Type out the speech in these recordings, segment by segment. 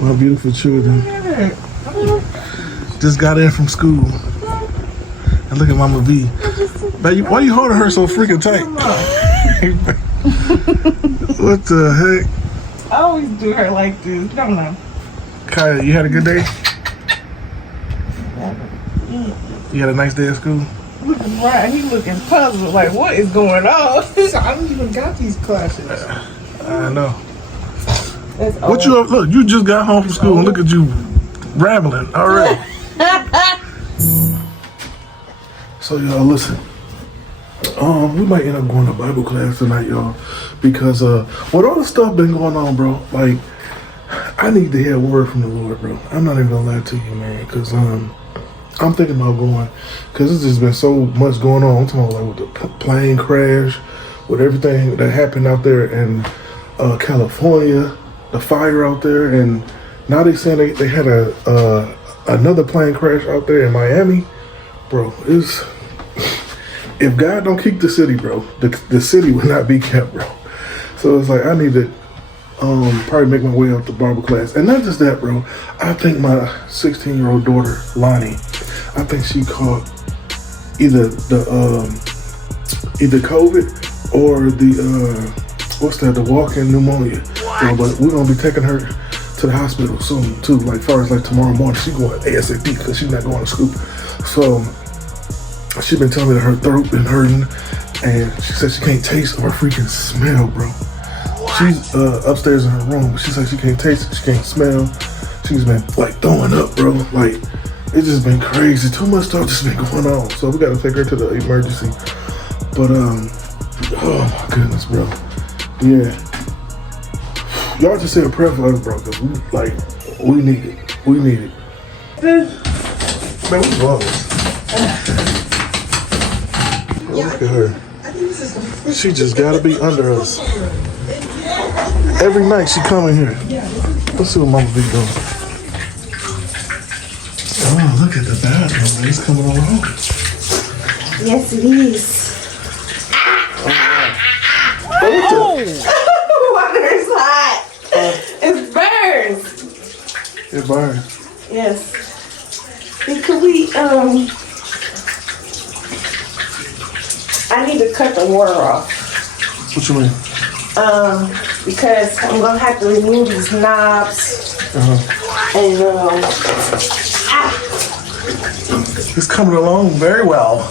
My beautiful children just got in from school. And look at Mama V. Baby, why you holding her so freaking tight? What the heck? I always do her like this. I don't know. Kaya, you had a good day? You had a nice day at school? Look at Brian, he looking puzzled, like what is going on? I don't even got these classes. I know. That's What you up? Look, you just got home from school and look at you rambling already. So y'all listen. We might end up going to Bible class tonight, y'all, because with all the stuff been going on, bro, like I need to hear a word from the Lord, bro. I'm not even gonna lie to you, man, because I'm thinking about going, because there's just been so much going on. I'm talking about like with the plane crash, with everything that happened out there in California, the fire out there, and now they saying they had another plane crash out there in Miami, bro. If God don't keep the city, bro, the city will not be kept, bro. So it's like I need to probably make my way out to Bible class. And not just that, bro. I think my 16-year-old daughter, Lonnie, I think she caught either COVID or the walk-in pneumonia. But we're gonna be taking her to the hospital soon too, like far as like tomorrow morning. She's going ASAP because she's not going to school. So she been telling me that her throat been hurting, and she said she can't taste or freaking smell, bro. She's upstairs in her room, but she said she can't taste it, she can't smell. She's been like throwing up, bro. Like it's just been crazy. Too much stuff just been going on. So we gotta take her to the emergency. But oh my goodness, bro. Yeah. Y'all just say a prayer for us, bro, because we need it. We need it. Man, we love this. Look at her. She just gotta be under us. Every night she come in here. Let's see what Mama B doing. Oh, look at the bathroom. It's coming along. Yes, it is. Oh, Water is hot. It burns. it burns. Yes. And could we, I need to cut the water off. What you mean? Because I'm gonna have to remove these knobs. And It's coming along very well.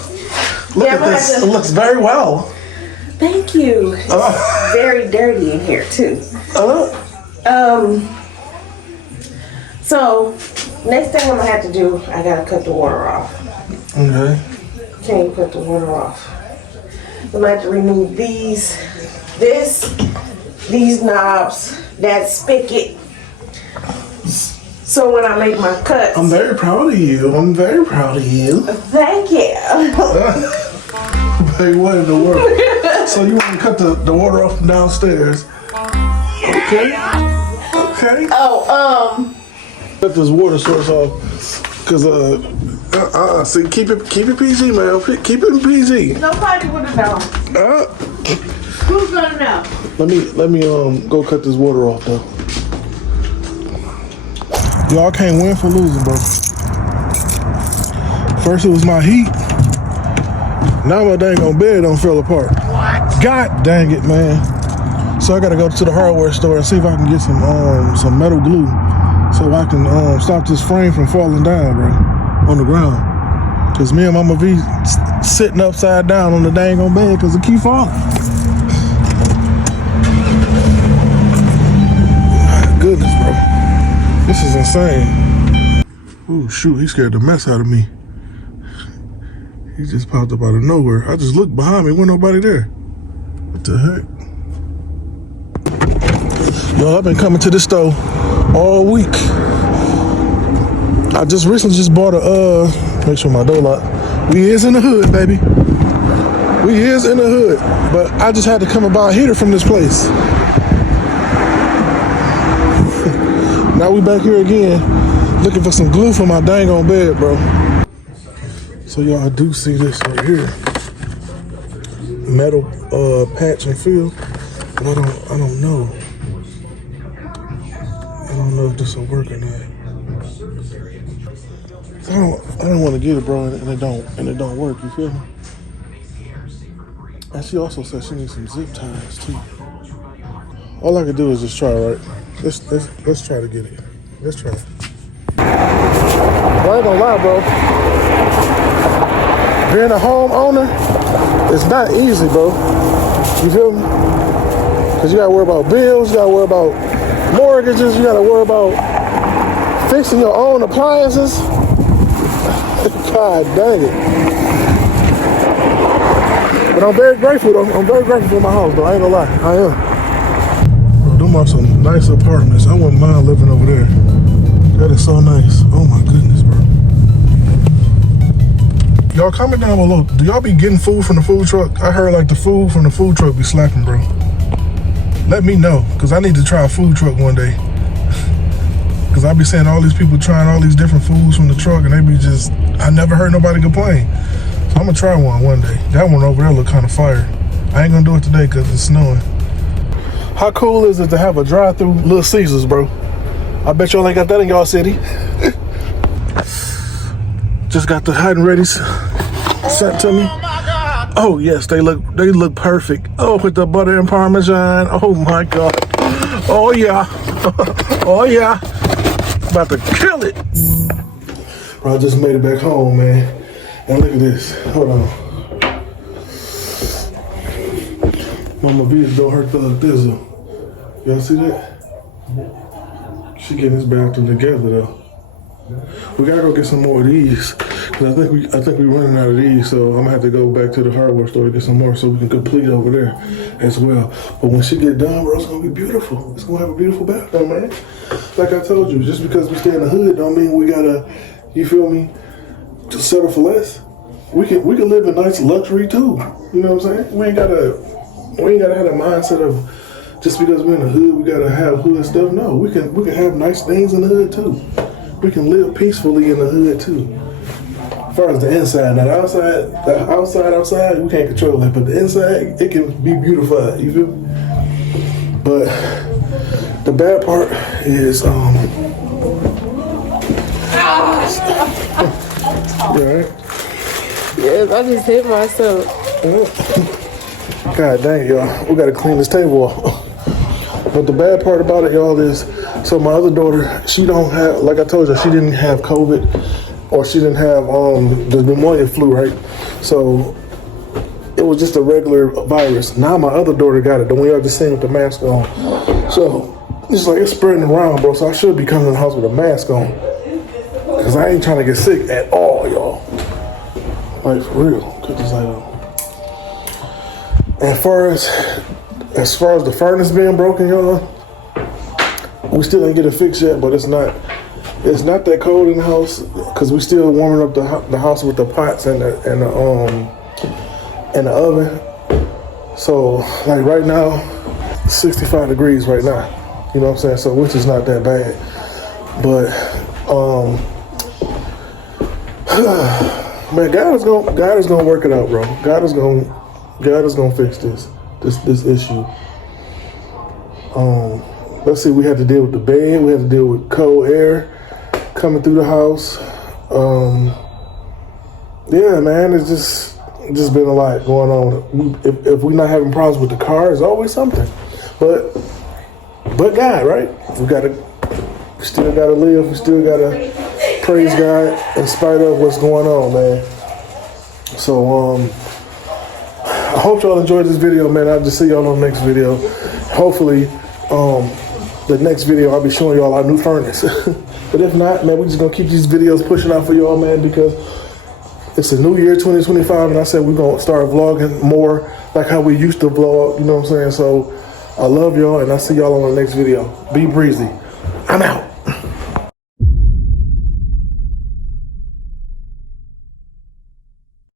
Look at this. It looks very well. thank you. It's very dirty in here too. So next thing I'm gonna have to do, I gotta cut the water off. Okay. Can't cut the water off. I'm gonna have to remove these knobs, that spigot. So when I make my cuts. I'm very proud of you. I'm very proud of you. Thank you. Hey, what in the world? So you want to cut the water off from downstairs? Okay. Okay. Oh, Cut this water source off, cause see, keep it PG, man. Keep it PG. nobody would have known. Who's gonna know? Let me go cut this water off though. Y'all can't win for losing, bro. First it was my heat. Now my dang on bed don't fall apart. What? God dang it, man. So I gotta go to the hardware store and see if I can get some metal glue so I can stop this frame from falling down, bro, on the ground. Cause me and Mama V sitting upside down on the dang on bed cause it keep falling. My goodness, bro. This is insane. Oh shoot, he scared the mess out of me. He just popped up out of nowhere. I just looked behind me, wasn't nobody there. What the heck? Yo, I've been coming to this store all week. I just recently bought make sure my door locked. We is in the hood, baby. We is in the hood. But I just had to come and buy a heater from this place. Now we back here again, looking for some glue for my dang on bed, bro. So y'all do see this right here. Metal patch and fill. But I don't know. don't know if this will work or not. I don't want to get it, bro, and it don't work. You feel me? And she also said she needs some zip ties too. All I can do is just try, right? Let's try to get it. Let's try. Well, I ain't gonna lie, bro. Being a homeowner, it's not easy, bro. You feel me? Because you gotta worry about bills, you gotta worry about mortgages, you gotta worry about fixing your own appliances. God dang it. But I'm very grateful, though. I'm very grateful for my house, though. I ain't gonna lie. I am. Bro, them are some nice apartments. I wouldn't mind living over there. That is so nice. Oh my goodness, bro. Y'all comment down below. Do y'all be getting food from the food truck? I heard like the food from the food truck be slapping, bro. Let me know, because I need to try a food truck one day. Because I be seeing all these people trying all these different foods from the truck, and they be just, I never heard nobody complain. So I'm gonna try one day. That one over there look kind of fire. I ain't gonna do it today because it's snowing. How cool is it to have a drive-through Little Caesars, bro? I bet y'all ain't got that in y'all city. Just got the hot and ready's sent to me. Oh yes, they look perfect. Oh, with the butter and Parmesan. Oh my God. Oh yeah. Oh yeah. About to kill it. Bro, I just made it back home, man. And look at this. Hold on. Mama V's don't hurt Thug Thizzle. Y'all see that? She getting this bathroom together though. We gotta go get some more of these. Cause I think we running out of these, so I'm gonna have to go back to the hardware store to get some more so we can complete over there as well. But when she get done, bro, it's gonna be beautiful. It's gonna have a beautiful bathroom, man. Like I told you, just because we stay in the hood don't mean we gotta, you feel me, just settle for less. We can live in nice luxury too. You know what I'm saying? We ain't gotta have a mindset of just because we're in the hood, we gotta have hood stuff. No, we can have nice things in the hood too. We can live peacefully in the hood too. As far as the inside, now the outside, we can't control that, but the inside, it can be beautified. You feel me? But the bad part is, right? Yes, I just hit myself. God dang, y'all. We gotta clean this table off. But the bad part about it, y'all, is so my other daughter, she don't have, like I told you, she didn't have COVID or she didn't have the pneumonia flu, right? So it was just a regular virus. Now my other daughter got it, the one y'all just seen with the mask on. So it's like it's spreading around, bro. So I should be coming in the house with a mask on. Cause I ain't trying to get sick at all, y'all. Like for real. Cut this light on. As far as the furnace being broken, y'all, we still ain't get it fixed yet, but it's not that cold in the house because we still warming up the house with the pots and the oven. So like right now, 65 degrees right now. You know what I'm saying? So which is not that bad. But man, God is gonna work it out, bro. God is gonna fix this issue. Let's see, we had to deal with the bed, we had to deal with cold air coming through the house. Yeah, man, it's just been a lot going on. If we're not having problems with the car, it's always something. But God, right? We still gotta live, we still gotta praise God in spite of what's going on, man. So I hope y'all enjoyed this video, man. I'll just see y'all on the next video. Hopefully, the next video I'll be showing y'all our new furnace. But if not, man, we're just gonna keep these videos pushing out for y'all, man, because it's a new year, 2025, and I said we're gonna start vlogging more like how we used to vlog, you know what I'm saying? So I love y'all, and I'll see y'all on the next video. Be breezy. I'm out.